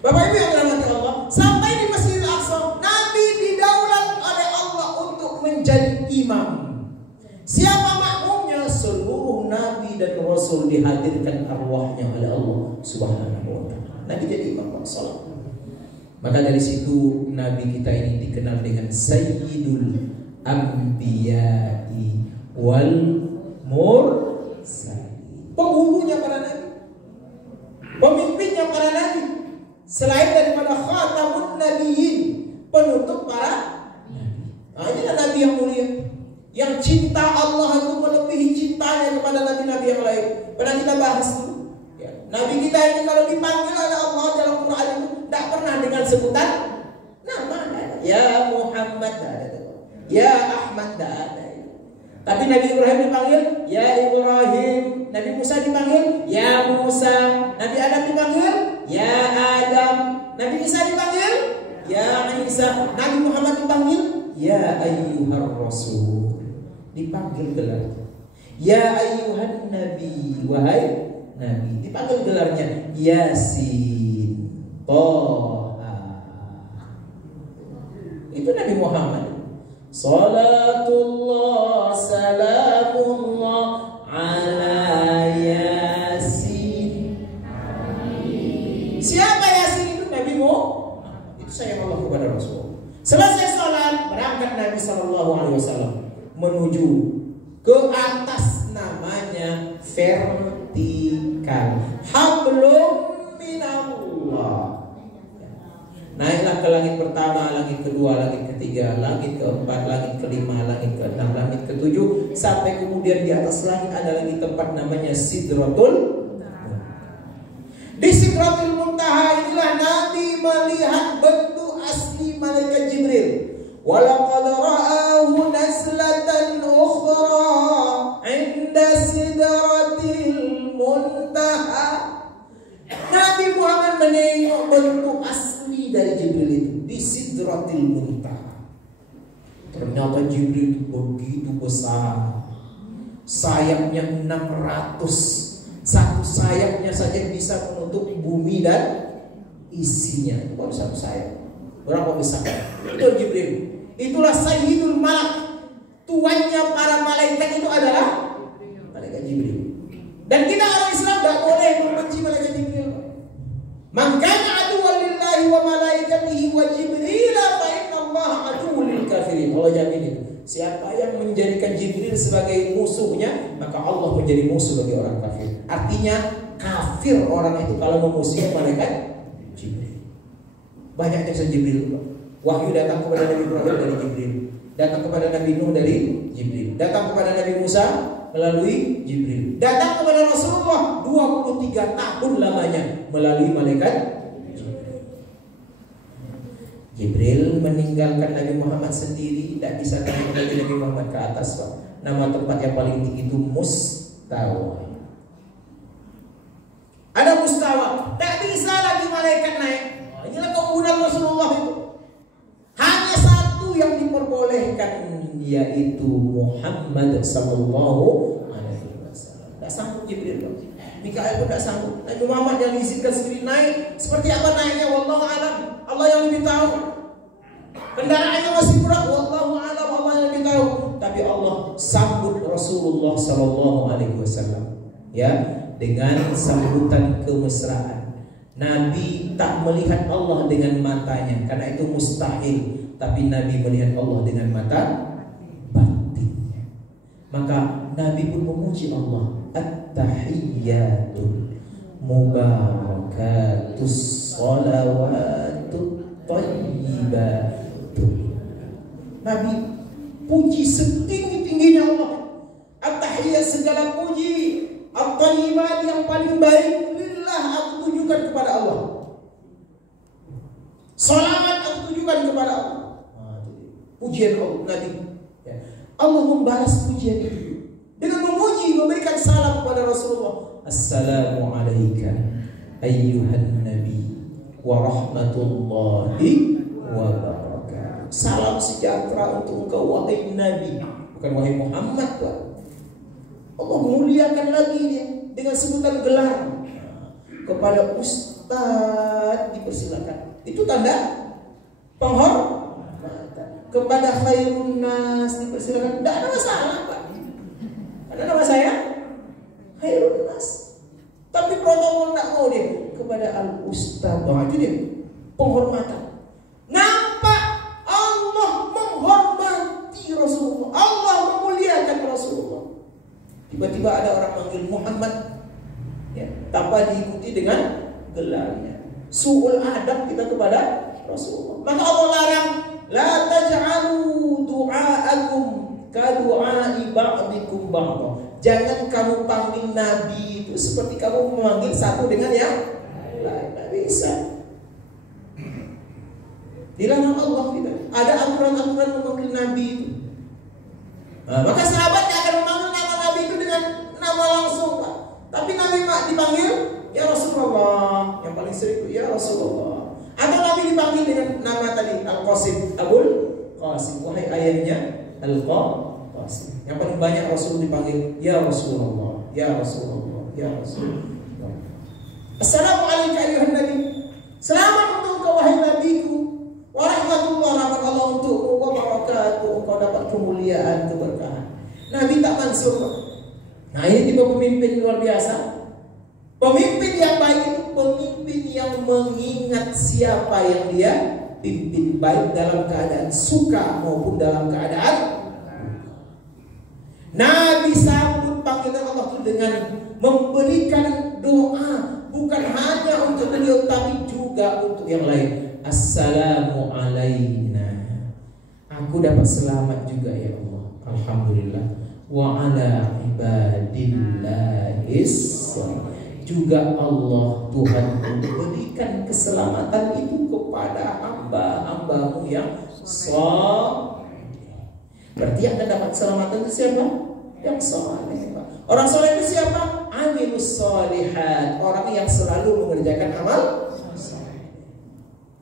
Bapak Ibu yang dirahmati Allah, sampai di Masjidil Aqsa, Nabi didaulat oleh Allah untuk menjadi imam. Siapa makmumnya? Seluruh Nabi dan Rasul dihadirkan arwahnya oleh Allah Subhanahu wa ta'ala. Nabi jadi imam salat. Maka dari situ Nabi kita ini dikenal dengan Sayyidul Anbiya'i wal Mursalin. Penghulunya para Nabi, pemimpinnya para Nabi. Selain daripada khatamun nabiyyin, penutup para Nabi. Nah, inilah Nabi yang mulia, yang cinta Allah itu melebihi cintanya kepada Nabi-Nabi yang lain. Pernah kita bahas dulu ya. Nabi kita ini kalau dipanggil oleh Allah dalam Quran itu tidak pernah dengan sebutan nama. Ya Muhammad tidak ada, ya Ahmad tidak ada. Tapi Nabi Ibrahim dipanggil ya Ibrahim, Nabi Musa dipanggil ya Musa, Nabi Adam dipanggil ya Adam, Nabi Isa dipanggil ya Isa, Nabi Muhammad dipanggil ya ayyuhar rasul, dipanggil gelar ya ayyuhan nabi, wahai nabi, dipanggil gelarnya Yasin, Toha. Itu Nabi Muhammad. Salatullah salamullah ala Yasin. Siapa Yasin itu? Nabi Muhammad. Itu sayang Allah kepada Rasul. Selesai salat, berangkat Nabi SAW menuju ke atas, namanya vertikal. Hablum minallah. Naiklah ke langit pertama, langit kedua, langit ketiga, langit keempat, langit kelima, langit keenam, langit ketujuh, sampai kemudian di atas langit ada lagi tempat namanya Sidratul Muntaha. Di Sidratul Muntaha inilah Nabi melihat bentuk asli malaikat Jibril. Walaqad ra'ahu nazlatan ukhra 'inda Sidratil Muntaha. Nabi Muhammad menengok bentuk asli dari Jibril itu di Sidratil Muntaha. Ternyata Jibril itu begitu besar. Sayapnya 600. Satu sayapnya saja bisa menutup bumi dan isinya. Itu baru satu sayap. Berapa besar? Itu Jibril. Itulah Sayyidul Malak. Tuannya para malaikat itu adalah malaikat Jibril. Dan kita orang Islam tidak boleh membenci malaikat Jibril. Man kana aduwwan lillahi wa malaikatihi wa Jibril fa inna Allah aduwwul lil kafirin. Allah jamin itu. Siapa yang menjadikan Jibril sebagai musuhnya, maka Allah menjadi musuh bagi orang kafir. Artinya kafir orang itu kalau memusuhi malaikat Jibril. Banyak kisah Jibril. Wahyu datang kepada Nabi Ibrahim dari Jibril, datang kepada Nabi Nuh dari Jibril, datang kepada Nabi Musa melalui Jibril, datang kepada Rasulullah 23 tahun lamanya melalui malaikat Jibril. Jibril meninggalkan Nabi Muhammad sendiri, tidak bisa naik Nabi Muhammad ke atas, Pak. Nama tempat yang paling tinggi itu Mustawa. Ada Mustawa, tidak bisa lagi malaikat naik. Inilah keunggulan Rasulullah itu. Hanya satu yang diperbolehkan, yaitu Muhammad sallallahu alaihi wasallam. Tidak sanggup Jibril, Mikael pun tidak sanggup. Nabi Muhammad yang diizinkan sendiri naik. Seperti apa naiknya? Wallahu alam. Allah yang lebih tahu. Kendaraannya masih berat. Wallahu alam. Allah yang lebih tahu. Tapi Allah sambut Rasulullah sallallahu alaihi wasallam, ya, dengan sambutan kemesraan. Nabi tak melihat Allah dengan matanya, karena itu mustahil. Tapi Nabi melihat Allah dengan mata batinnya. Maka Nabi pun memuji Allah. At-tahiyyatul mubarakatus salawatut thayyibatul. Nabi puji setinggi-tingginya Allah. At-tahiyyat segala puji, at-thayyibat yang paling baik, lillah aku tujukan kepada Allah. Salawat aku tujukan kepada Allah. Pujian Allah Nabi. Allah membalas pujian itu dengan memuji, memberikan salam kepada Rasulullah. Assalamu alayka ayyuhan nabi wa rahmatullahi wa barakatuh. Salam sejahtera untuk engkau wahai Nabi, bukan wahai Muhammad, Pak. Allah memuliakan lagi dia dengan sebutan gelar. Kepada Ustaz dipersilakan. Itu tanda penghormatan. Kepada khairun nas dipersilakan, tidak ada masalah Pak. Ada nama saya khairun nas. Tapi protokol tidak mau dia. Kepada al-ustaz, itu dia penghormatan. Nampak Allah menghormati Rasulullah, Allah memuliakan Rasulullah. Tiba-tiba ada orang panggil Muhammad, ya, tanpa diikuti dengan gelarnya. Su'ul adab kita kepada Rasulullah. Maka Allah larang, la taj'alu du'aakum ka du'ai ba'dikum ba'dha. Jangan kamu panggil Nabi itu seperti kamu memanggil satu dengan yang lain. Tidak bisa. Dilarang Allah kita. Ada aturan-aturan memanggil Nabi itu. Maka sahabatnya akan memanggil nama Nabi itu dengan nama langsung Pak. Tapi Nabi dipanggil ya Rasulullah. Yang paling sering itu ya Rasulullah. Atau Nabi dipanggil dengan nama tadi Al-Qasim, Abul Qasim, wahai ayahnya Al-Qasim. Yang paling banyak Rasul dipanggil ya Rasulullah, ya Rasulullah, ya Rasulullah. Assalamualaikum ayuhan Nabi. Selamat untuk engkau wahai Nabiku. Wa rahmatullah, rahmat Allah untukmu, wa barakatuh, engkau dapat kemuliaan, keberkahan. Nabi tak mansur. Nah, ini tipe pemimpin luar biasa. Pemimpin yang baik itu pemimpin yang mengingat siapa yang dia pimpin, baik dalam keadaan suka maupun dalam keadaan. Nabi sambut panggilan Allah itu dengan memberikan doa, bukan hanya untuk beliau tapi juga untuk yang lain. Assalamu alaina. Aku dapat selamat juga ya Allah. Alhamdulillah. Wa ala ibadillahis. Juga Allah Tuhan memberikan keselamatan itu kepada hamba-hambamu yang saleh. Berarti yang dapat keselamatan itu siapa? Yang saleh. Orang saleh itu siapa? Amilus sholihat. Orang yang selalu mengerjakan amal.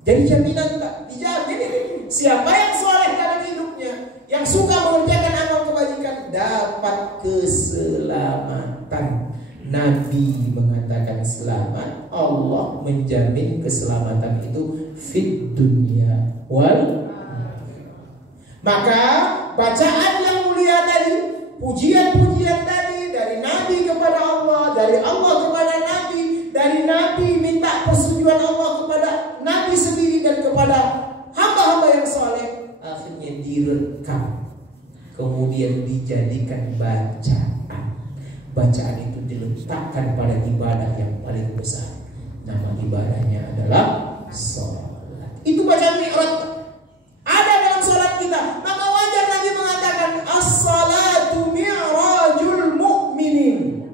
Jadi jaminan tak dijamin ini. Siapa yang saleh dalam hidupnya, yang suka mengerjakan amal kebajikan, dapat keselamatan. Nabi mengatakan selamat, Allah menjamin keselamatan itu fid dunya wal. Maka bacaan yang mulia tadi, pujian-pujian tadi dari Nabi kepada Allah, dari Allah kepada Nabi, dari Nabi minta persetujuan Allah kepada Nabi sendiri dan kepada hamba-hamba yang saleh, akhirnya direkam, kemudian dijadikan bacaan. Bacaan itu diletakkan pada ibadah yang paling besar. Nama ibadahnya adalah salat. Itu bacaan Mi'raj. Ada dalam salat kita. Maka wajar Nabi mengatakan as-salatu mi'rajul mu'minin.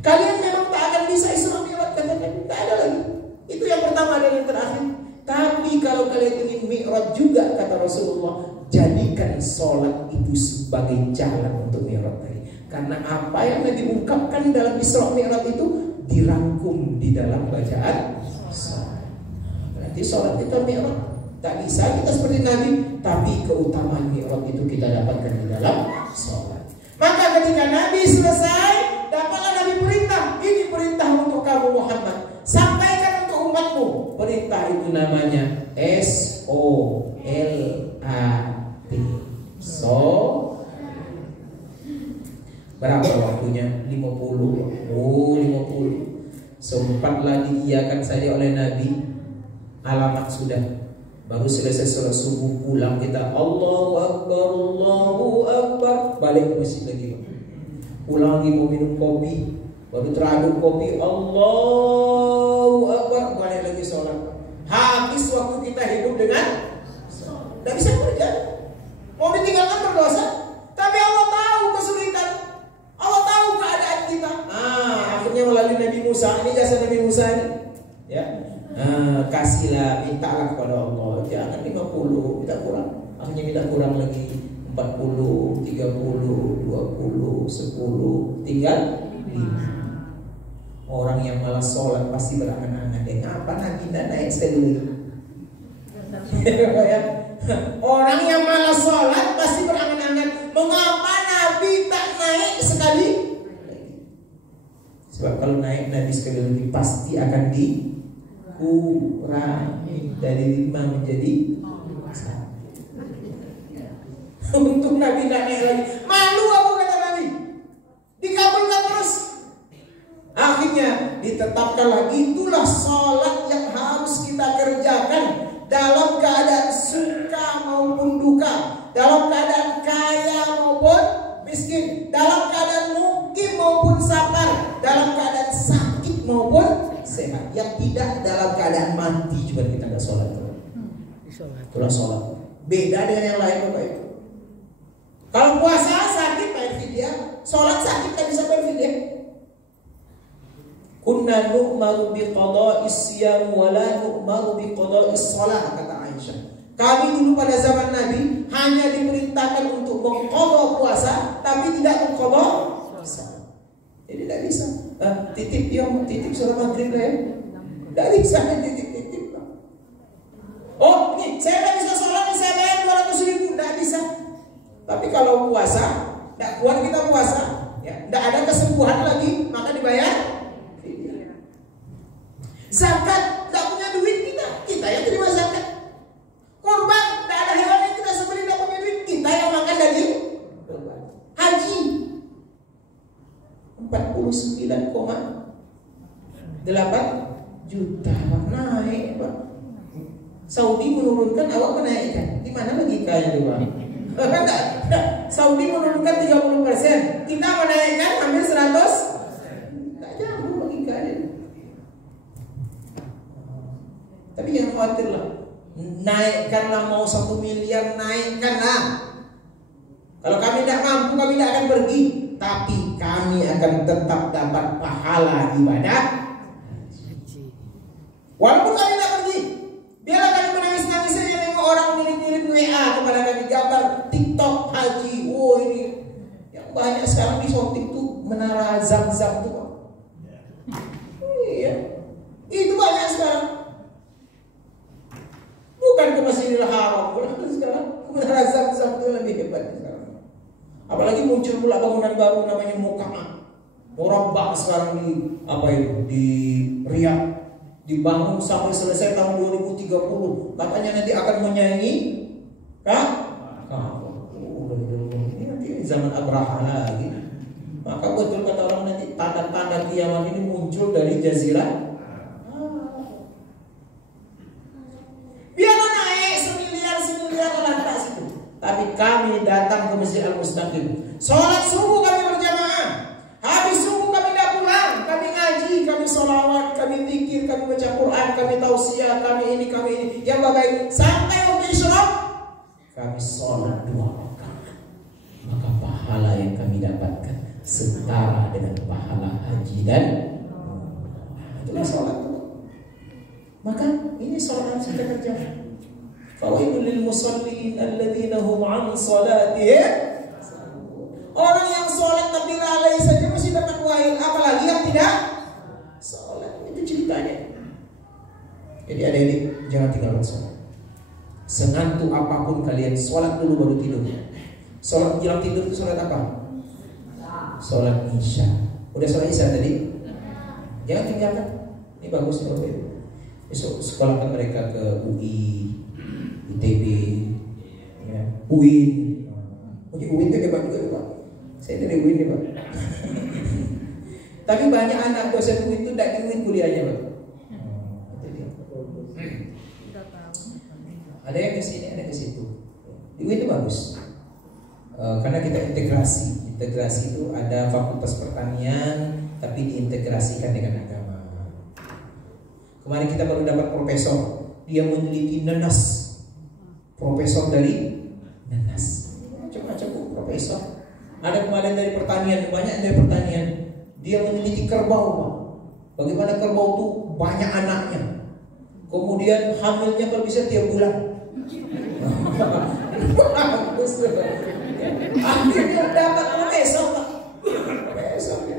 Kalian memang tak akan bisa Isra Mi'raj, kata Nabi. Tak ada lagi. Itu yang pertama dan yang terakhir. Tapi kalau kalian ingin Mi'raj juga, kata Rasulullah, jadikan salat itu sebagai jalan untuk Mi'raj tadi. Karena apa yang diungkapkan dalam Isra Mi'raj itu dirangkum di dalam bacaan salat. Berarti salat itu Mi'raj. Tak bisa kita seperti Nabi, tapi keutamaan Mi'raj itu kita dapatkan di dalam salat. Maka ketika Nabi selesai, dapatlah Nabi perintah. Ini perintah untuk kamu Muhammad. Sampaikan untuk umatmu. Perintah itu namanya S-O-L-A-T. Berapa waktunya? 50. Oh, 50. Sempatlah diiyakan saja oleh Nabi. Alamat sudah. Baru selesai sholat subuh, pulang kita Allahu Akbar, Allahu Akbar. Balik ke masjid lagi. Pulang lagi mau minum kopi. Baru teraduk kopi, Allahu Akbar. Balik lagi sholat. Habis waktu kita hidup dengan tidak bisa kerja. Mau ditinggalkan berdosa. Tapi Allah tahu kesulitan. Allah tahu keadaan kita. Akhirnya melalui Nabi Musa. Ini jasa Nabi Musa ini. Ya. Kasihlah, mintalah kepada Allah. Jangan 50, minta kurang. Akhirnya minta kurang lagi 40, 30, 20, 10, tinggal 5. Orang yang malas sholat pasti berangan-angan. Ngapa Nabi tidak naik sekali lagi? Orang yang malas sholat pasti berangan-angan. Mengapa Nabi tak naik sekali lagi? Sebab kalau naik Nabi sekali lagi pasti akan dikurangi. kurangi dari 5 menjadi 1. Untuk Nabi tidak naik lagi. Malu aku, kata Nabi. Dikabulkan terus. Akhirnya ditetapkanlah itulah sholat yang harus kita kerjakan dalam keadaan suka maupun duka, dalam keadaan kaya maupun miskin, dalam keadaan mukim maupun sabar, dalam keadaan sakit maupun sehat. Yang tidak dalam keadaan mati juga kita nggak sholat. Itulah sholat. Beda dengan yang lain Bapak Ibu. Kalau puasa sakit bayar fidyah, sholat sakit kan bisa bayar fidyah. Kunna nu'maru biqada'is siyam wa la nu'maru biqada'is shalah, kata Aisyah. Kami dulu pada zaman Nabi hanya diperintahkan untuk mengqadha puasa tapi tidak mengqadha salat. Jadi tidak bisa. Titip sholat maghrib lah ya. Tidak bisa titip. Oh, ini saya tidak bisa sholat, saya bayar 200.000, tidak bisa. Tapi kalau puasa, tidak kuat kita puasa, ya, tidak ada kesembuhan lagi, maka dibayar. Zakat, tidak punya duit kita yang terima zakat. Korban, tidak ada hewan yang kita sembelih, tidak punya duit, kita yang makan daging. Haji 49,8 juta naik Pak. Saudi menurunkan, awak menaikkan. Di mana logikanya tuh Pak? Kan Saudi menurunkan 30%, kita menaikkan hampir 100%. Tak nyambung logikanya. Tapi jangan khawatir lah. Naikkanlah, mau 1 miliar naikkanlah. Kalau kami tidak mampu, kami tidak akan pergi, tapi kami akan tetap dapat pahala ibadah haji. Walaupun kami tidak pergi, biarlah kami menangis-nangis saja nengok orang mirip-mirip WA kepada kami, gambar TikTok haji. Oh ini yang banyak sekarang di shooting tuh menara Zam-Zam tuh. Iya, itu banyak sekarang. Bukan ke Masjidil Haram, sekarang menara Zam-Zam itu lebih hebat sekarang. Apalagi muncul pula bangunan baru namanya Muka'ah, Murabbah sekarang di Riyadh, dibangun sampai selesai tahun 2030. Katanya nanti akan menyaingi ini nanti zaman Abraha lagi. Maka betul kata orang, nanti tanda-tanda kiamat ini muncul dari jazirah. Biarlah naik semiliar lantas itu. Tapi kami datang ke Masjid Al-Mustaqim. Sholat subuh kami berjamaah. Habis subuh kami tidak pulang. Kami ngaji, kami sholawat, kami zikir, kami baca Quran, kami tausiah, kami ini. Yang baik sampai waktu isyraq kami sholat 2 rakaat. Maka pahala yang kami dapatkan setara dengan pahala haji dan itulah sholat. Maka ini sholat yang kita kerjakan. Fawailul lil musallin alladzina hum an salatihim. Orang yang sholat tapi lalai saja masih dapat wahid, apalagi yang tidak sholat. Itu ceritanya. Jadi adik-adik, jangan tinggalkan sholat. Sengantuk apapun kalian, sholat dulu baru tidur. Sholat menjelang tidur itu sholat apa? Sholat isya. Udah sholat isya tadi? Jangan tinggalkan. Ini bagus nih. Besok sekolahkan mereka ke UI, ITB, ya, UIN. UIN itu hebat juga Pak. Saya dari UIN nih Pak. Tapi banyak anak dosen UIN itu tidak di UIN kuliahnya Pak. Ada yang ke sini, ada ke situ. Di UIN itu bagus. Karena kita integrasi. Integrasi itu ada fakultas pertanian tapi diintegrasikan dengan agama. Kemarin kita baru dapat profesor, dia meneliti nanas. Profesor dari nanas. Macam-macam profesor. Ada kemarin dari pertanian, banyak dari pertanian. Dia meneliti kerbau, Pak. Bagaimana kerbau itu banyak anaknya. Kemudian hamilnya kalau bisa tiap bulan. Akhirnya dapat profesor, Pak. Profesor ya.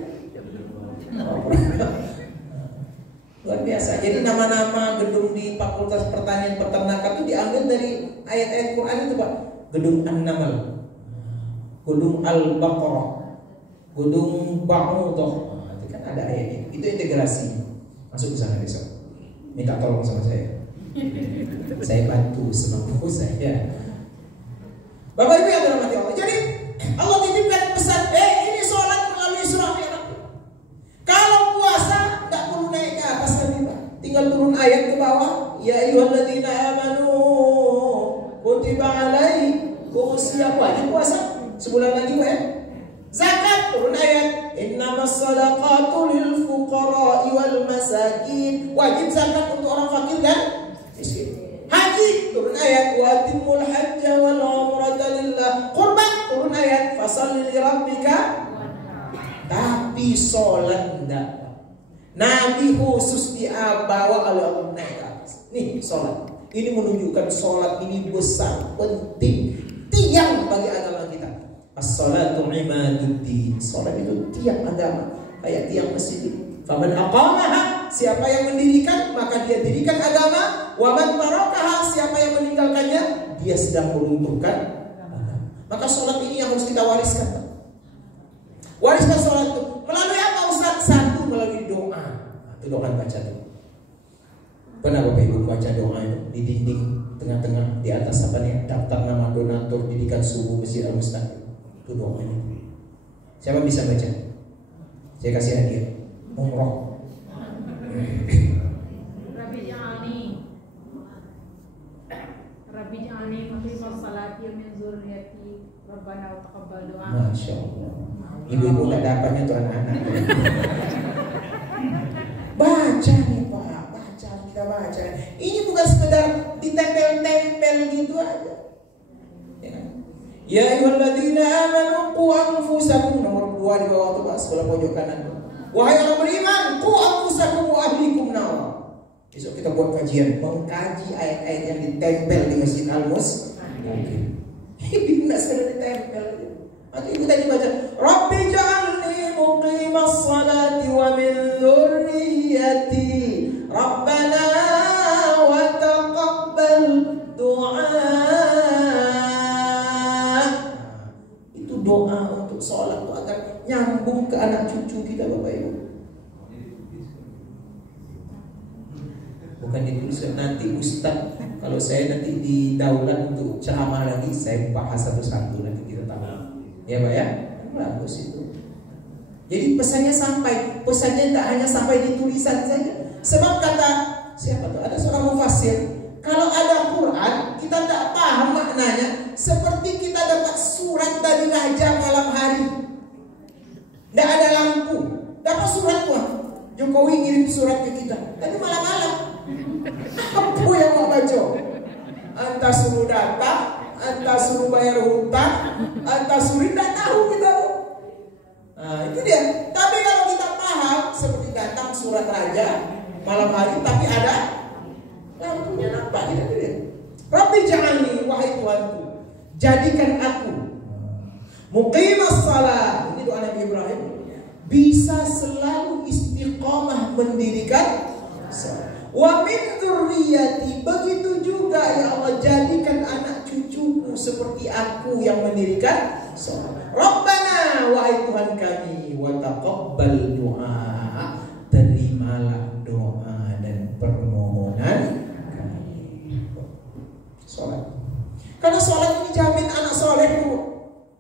Luar biasa. Jadi nama-nama gedung di Fakultas Pertanian Peternakan itu diambil dari ayat-ayat Quran itu Pak. Gedung An-Naml, gedung Al-Baqarah, gedung Ba'udah. Itu kan ada ayatnya. Itu integrasi. Masuk ke sana besok. minta tolong sama saya. Saya bantu semampu saya. Bapak Ibu yang dirahmati Allah. Jadi Allah titipkan pesan, ini sholat melalui surah Mi'raj. Kalau puasa nggak perlu naik ke atas lagi Pak, tinggal turun ayat ke bawah. Ya ayyuhalladzina amanu kutiba alaikumus syiyam, wajib puasa sebulan lagi Pak ya. Zakat turun ayat, innamas shadaqatu lil fuqara'i wal masakin, wajib zakat untuk orang fakir dan miskin. Haji turun ayat, wa atimul hajja wal umrata lillah. Kurban turun ayat, fasholli li rabbika. Tapi sholat enggak. Nabi khusus dibawa oleh Allah naik ke atas. Nih sholat. Ini menunjukkan sholat ini besar, penting, tiang bagi agama kita. As-sholatu imaduddin. Sholat itu tiang agama, kayak tiang masjid. Faman aqamaha, siapa yang mendirikan maka dia dirikan agama. Wa man tarakaha, siapa yang meninggalkannya dia sedang meruntuhkan agama. Maka sholat ini yang harus kita wariskan. Wariskan sholat itu melalui apa Ustaz? Satu, melalui doa. Itu doa baca tuh. Pernah Bapak Ibu baca doa itu di dinding tengah-tengah di atas apa nih? Daftar nama donatur didikan subuh Masjid Al-Mustaqim. Itu doanya. Siapa bisa baca? Saya kasih hadiah. Umroh. Rabbi ja'alni muqimas salati min dzurriyyati rabbana wa taqabbal du'a. Masya Allah. Ibu-ibu tak dapatnya tuh anak-anak. Baca nih Pak, baca, kita baca. Ini bukan sekedar ditempel-tempel gitu aja. Ya ayyuhalladzina amanu qu anfusakum, nomor 2 di bawah tuh Pak, sebelah pojok kanan. Wahai orang beriman, qu anfusakum wa ahlikum nar. Besok kita buat kajian, mengkaji ayat-ayat yang ditempel di Masjid Al-Mustaqim. Ini enggak sekedar ditempel. Atau ibu tadi baca, Rabbi ja'alni muqimas salati wa min dzurriyyati Rabbana wa taqabbal du'a. Itu doa untuk sholat itu agar nyambung ke anak cucu kita Bapak Ibu. Bukan dituliskan nanti Ustaz, kalau saya nanti di daulat untuk ceramah lagi, saya bahas satu-satu nanti kita tahu. Ya Pak ya, bagus itu. Jadi pesannya sampai, pesannya tidak hanya sampai di tulisan saja. Sebab kata siapa tuh? Ada seorang mufassir, kalau ada Quran kita tidak paham maknanya, seperti kita dapat surat dari raja malam hari. Tidak ada lampu, dapat surat tuh. Jokowi ngirim surat ke kita, tapi malam-malam. Apa yang mau baca? Anta suruh datang, anta suruh bayar hutang, anta suruh tidak tahu kita. Nah itu dia. Tapi kalau kita paham, seperti datang surat raja malam hari, tapi ada lampunya nampak kita tuh dia. Rabbi ja'alni, wahai Tuhanku, jadikan aku muqimas salat. Ini doa Nabi Ibrahim. Bisa selalu istiqamah mendirikan salat. Wa min dzurriyyati, begitu juga ya Allah jadikan anak cucuku seperti aku yang mendirikan salat. Rabbana, wahai Tuhan kami, wa taqabbal du'a, terimalah doa dan permohonan kami. Salat. Karena salat ini jamin anak soleh dulu.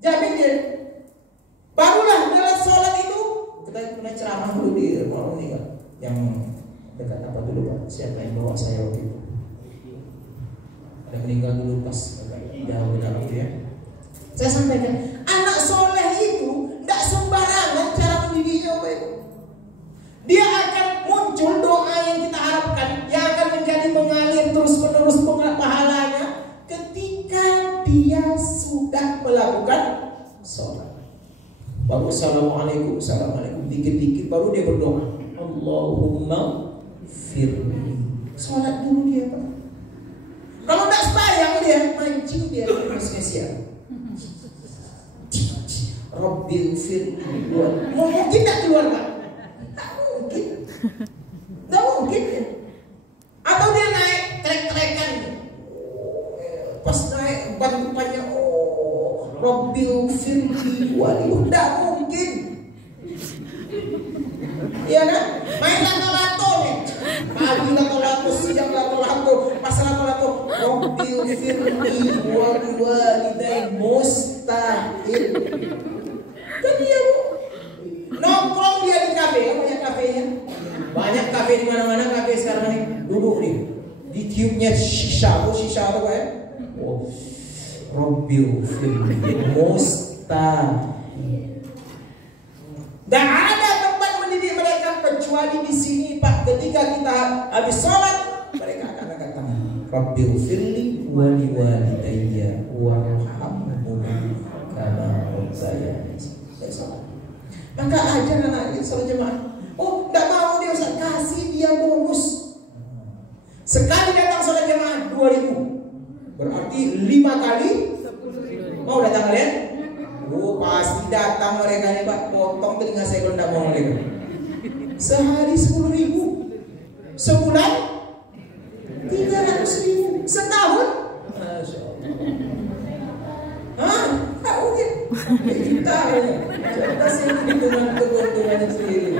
Jamin dia. Barulah dalam salat itu kita pernah ceramah dulu di rumah ini kan, yang dekat apa dulu Pak? Siapa yang bawa saya waktu itu? Ada meninggal dulu pas jauh dalam ya. Saya sampaikan, anak soleh itu tidak sembarangan cara mendidiknya Pak Ibu. Dia akan muncul doa yang kita harapkan, yang akan menjadi mengalir terus menerus pahalanya ketika dia sudah melakukan sholat. Baru assalamualaikum, assalamualaikum, dikit-dikit baru dia berdoa, Allahumma firli. Sholat dulu dia Pak. Kalau tidak sembahyang dia mancing dia spesial. Rabbil firli. Mungkin tidak keluar Pak? Tak mungkin. Tak mungkin. Atau dia naik trek-trekan. Pas naik ban-bannya, Rabbil firli wali. Tidak mungkin. Iya kan? Main lato-lato nih. Maju lato-lato firli wal walidain mustahil. Kan dia nongkrong dia di kafe, banyak kafenya. Banyak kafe di mana-mana, kafe sekarang nih. Duduk nih. Ditiupnya shisha apa ya? Oh, Rabbil firli mustahil. Dan ada tempat mendidik mereka kecuali di sini, Pak. Ketika kita habis sholat, mereka akan angkat tangan. Rabbil firli wali walidayya warhamhuma kama rabbayani shaghira. Maka ajar anak kita sholat jemaah. Oh, enggak mau dia Ustaz, kasih dia bonus. Sekali datang sholat jemaah 2.000. Berarti 5 kali 10.000. Mau datang kalian? Oh, pasti datang mereka nih Pak. Potong telinga saya kalau tidak mau mereka. Sehari 10.000, sebulan 300.000, setahun, Masya Allah. Hah? Tak mungkin. Kita coba sih hitungan keuntungannya sendiri.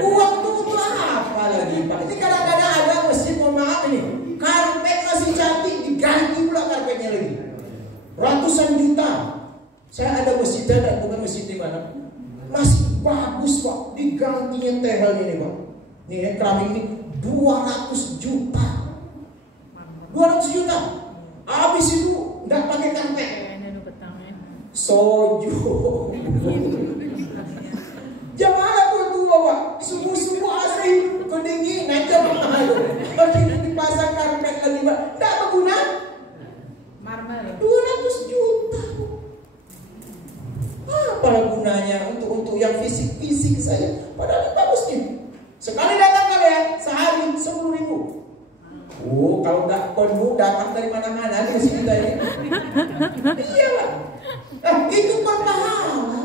Uang itu untuk apa lagi Pak? Ini kadang-kadang ada masjid, mohon maaf ini, karpet masih cantik diganti pula karpetnya lagi. Ratusan juta. Saya ada masjid, ada bukan masjid di mana, masih bagus Pak, digantinya tehel ini Pak. Ini keramik ini 200 juta. 200 juta. Habis itu enggak pakai karpet. Sojo. Jamaah tua Pak, subuh-subuh asli kedinginan jamaah. Begitu dipasang karpet lagi Pak, enggak berguna. 200 juta. Apa gunanya untuk yang fisik saja? Padahal bagusnya. Sekali datang kalian sehari 10.000. Oh, kalau nggak penuh datang dari mana-mana di sini kita ini. Iya Pak. Nah, itu berpahala.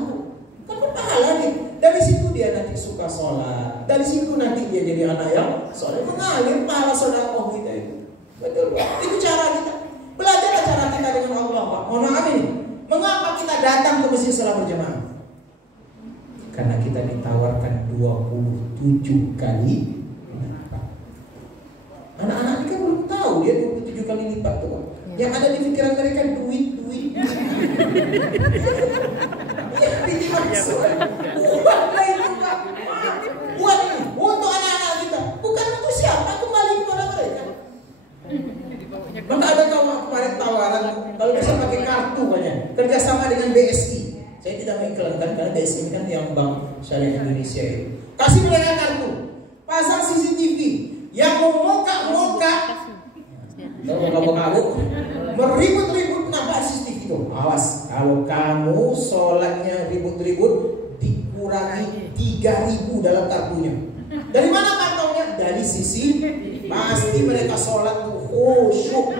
Kan berpahala nih. Dari situ dia nanti suka sholat. Dari situ nanti dia jadi anak yang sholat. Mengalir pahala sedekah kita itu. Betul Pak. Itu cara kita. Belajarlah cara kita dengan Allah Pak. Mohon maaf ini. Mengapa kita datang ke masjid salat berjamaah? Karena kita ditawarkan 27 kali lipat. Anak-anak ini kan belum tahu dia 27 kali lipat tuh Pak. Yang ada di pikiran mereka duit. Ya, dimaksud. Buatlah itu Pak. Buat ini untuk anak-anak kita. Bukan untuk siapa, kembali kepada mereka. Maka ada kawan kemarin tawaran kalau bisa pakai kartu banyak, kerjasama dengan BSI. Saya tidak mengiklankan karena BSI ini kan yang Bank Syariah Indonesia itu. Kasih mereka kartu, pasang CCTV yang memokak-mokak, meribut-ribut nampak CCTV itu. Awas, kalau kamu sholatnya ribut-ribut, dikurangi 3.000 dalam kartunya. Dari mana kantongnya? Dari sisi pasti mereka sholat tuh khusyuk.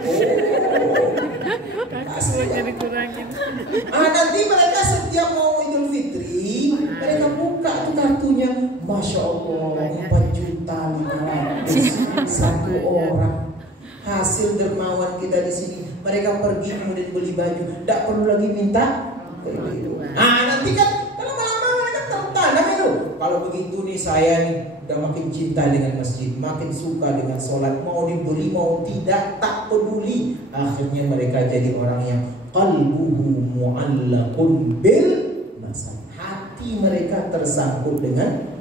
Nanti mereka setiap mau Idul Fitri mereka buka tuh kartunya, Masya Allah 4.500.000 satu orang. Hasil dermawan kita di sini. Mereka pergi kemudian beli baju, tidak perlu lagi minta. Nanti kan lama-lama mereka tertanam itu. Kalau begitu nih saya nih udah makin cinta dengan masjid, makin suka dengan sholat, mau diberi mau tidak tak peduli. Akhirnya mereka jadi orang yang qalbuhu mu'allaqun bil nasab. Hati mereka tersangkut dengan.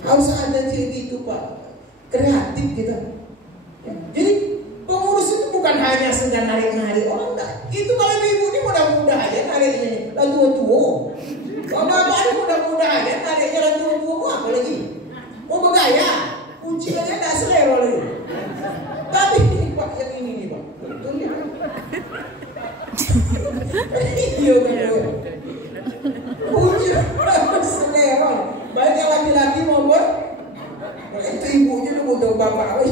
Harus ada ciri itu Pak, kreatif kita. Ya. Jadi pengurus itu bukan hanya sedang narik-narik orang, enggak. Itu kalau ibu ini mudah-mudah aja nariknya, lah tua-tua. Bapak-bapak ini mudah-mudah aja nariknya lah tua-tua, apa lagi? Mau bergaya, kucing aja tidak selera lagi. Tapi ini Pak, yang ini nih Pak, betul ya? Iya kan ya? Kucing tidak selera. Baik yang laki-laki maupun itu ibunya udah butuh bapak.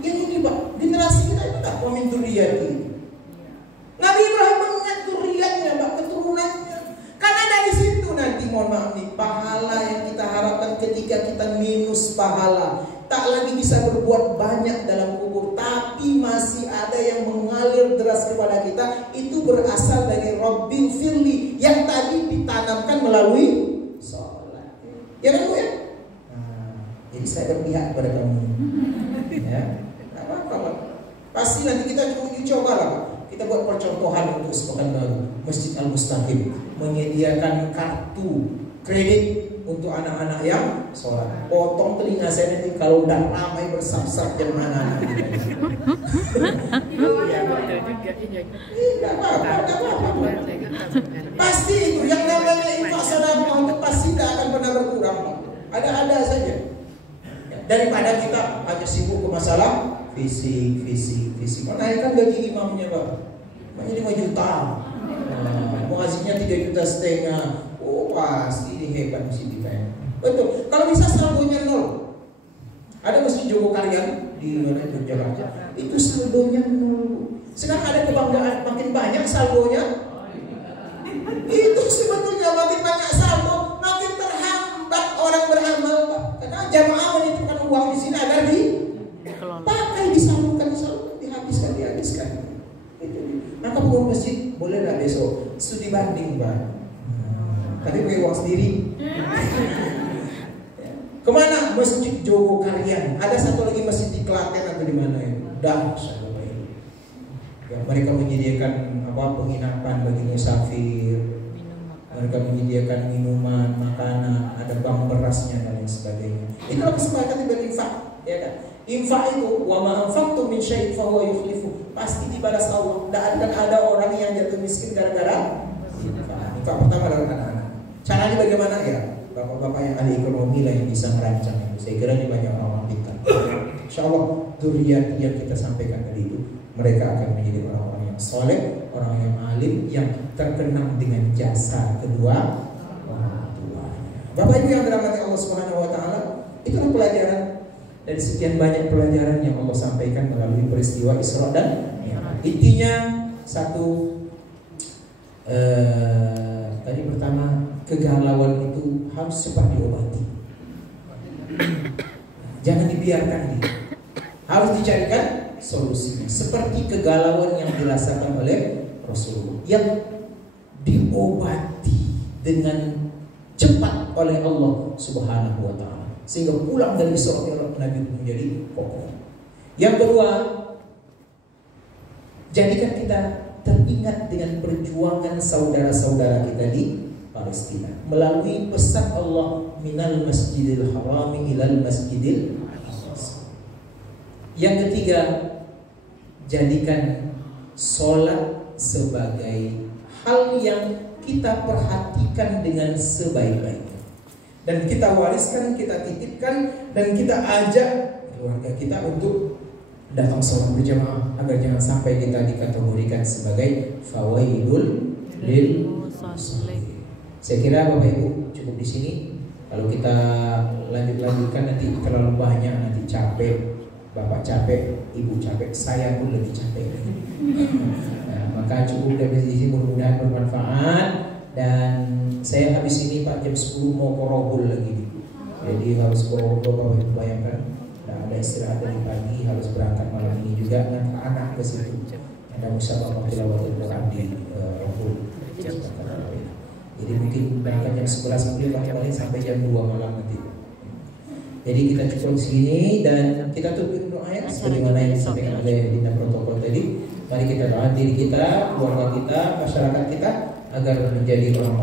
Yang ini Pak, generasi kita itu tak mau minturiyat ini. Nabi Ibrahim mengingat turiyatnya Pak, keturunannya. Karena dari situ nanti mohon maaf nih, pahala yang kita harapkan ketika kita minus pahala, tak lagi bisa berbuat banyak dalam kubur, tapi masih ada yang mengalir deras kepada kita. Itu berasal dari Rabbil Firli yang tadi ditanamkan melalui sholat. Ya kan Bu ya? Jadi saya berpihak kepada kamu. Ya, nggak apa-apa Pak. Pasti nanti kita coba lah Pak. Kita buat percontohan untuk sepekan baru. Masjid Al-Mustaqim menyediakan kartu kredit untuk anak-anak yang sholat. Potong telinga saya nanti kalau udah ramai bersab-sab jam mana. Tidak apa-apa. Pasti itu yang namanya infak sedekah itu pasti tidak akan pernah berkurang. Ada-ada saja. Daripada kita hanya sibuk ke masalah fisik. Menaikkan gaji imamnya Pak. Makanya 5 juta. Muazzinnya 3,5 juta. Oh pasti ini hebat masjid kita ya. Betul. Kalau bisa saldonya 0. Ada masjid Jogokaryan di mana itu Jakarta. Itu saldonya 0. Sekarang ada kebanggaan makin banyak saldonya. Itu sebetulnya makin banyak saldo, makin terhambat orang beramal Pak. Karena jamaah menitipkan uang di sini agar dipakai, disalurkan, dihabiskan. Itu. Maka pengurus masjid bolehlah besok studi banding Pak. Tapi pakai uang sendiri. Kemana? Masjid Jogokaryan. Ada satu lagi masjid di Klaten atau di mana ya? Dahsyat Bapak Ibu. Ya, mereka menyediakan penginapan bagi musafir. Mereka menyediakan minuman, makanan, ada bank berasnya dan lain sebagainya. Itulah kesepakatan berinfak, ya kan? Infak itu wa ma anfaqtum min syai'in fa huwa yukhlifu. Pasti dibalas Allah. Tidak akan ada orang yang jatuh miskin gara-gara infak. Infak pertama adalah anak-anak. Caranya bagaimana ya? Bapak-bapak yang ahli ekonomi lah yang bisa merancang itu. Saya kira ini banyak orang pintar. Insyaallah dzurriyyat yang kita sampaikan tadi itu mereka akan menjadi orang-orang yang soleh, orang yang alim, yang terkenang dengan jasa kedua orang tuanya. Bapak Ibu yang dirahmati Allah Subhanahu wa taala, itulah pelajaran dari sekian banyak pelajaran yang Allah sampaikan melalui peristiwa Isra dan Mi'raj. Intinya satu, tadi pertama, kegalauan itu harus cepat diobati. Jangan dibiarkan gitu. Harus dicarikan solusinya. Seperti kegalauan yang dirasakan oleh Rasulullah yang diobati dengan cepat oleh Allah Subhanahu wa taala sehingga pulang dari Isra Mi'raj Nabi menjadi kokoh. Yang kedua, jadikan kita teringat dengan perjuangan saudara-saudara kita di Palestina melalui pesan Allah minal masjidil harami ilal masjidil aqsa. Yang ketiga, jadikan sholat sebagai hal yang kita perhatikan dengan sebaik-baiknya dan kita wariskan, kita titipkan dan kita ajak keluarga kita untuk datang sholat berjamaah agar jangan sampai kita dikategorikan sebagai fawaidul lil musallin. Saya kira Bapak Ibu cukup di sini. Kalau kita lanjutkan nanti terlalu banyak, nanti capek. Bapak capek, ibu capek, saya pun lebih capek. Nah, maka cukup dari sini, mudah-mudahan bermanfaat. Dan saya habis ini Pak jam 10 mau korobul lagi. Jadi harus korobul, Bapak Ibu bayangkan. Nah, ada istirahat dari pagi, harus berangkat malam ini juga dengan anak ke situ. Ada musyawarah tilawatul Quran di Robul. Jadi mungkin berangkat jam 11 mungkin kembali sampai jam 2 malam nanti. Jadi kita cukup di sini dan kita tutup doa ya sebagaimana yang disampaikan oleh Dinda Protokol tadi. Mari kita doa diri kita, keluarga kita, masyarakat kita agar menjadi orang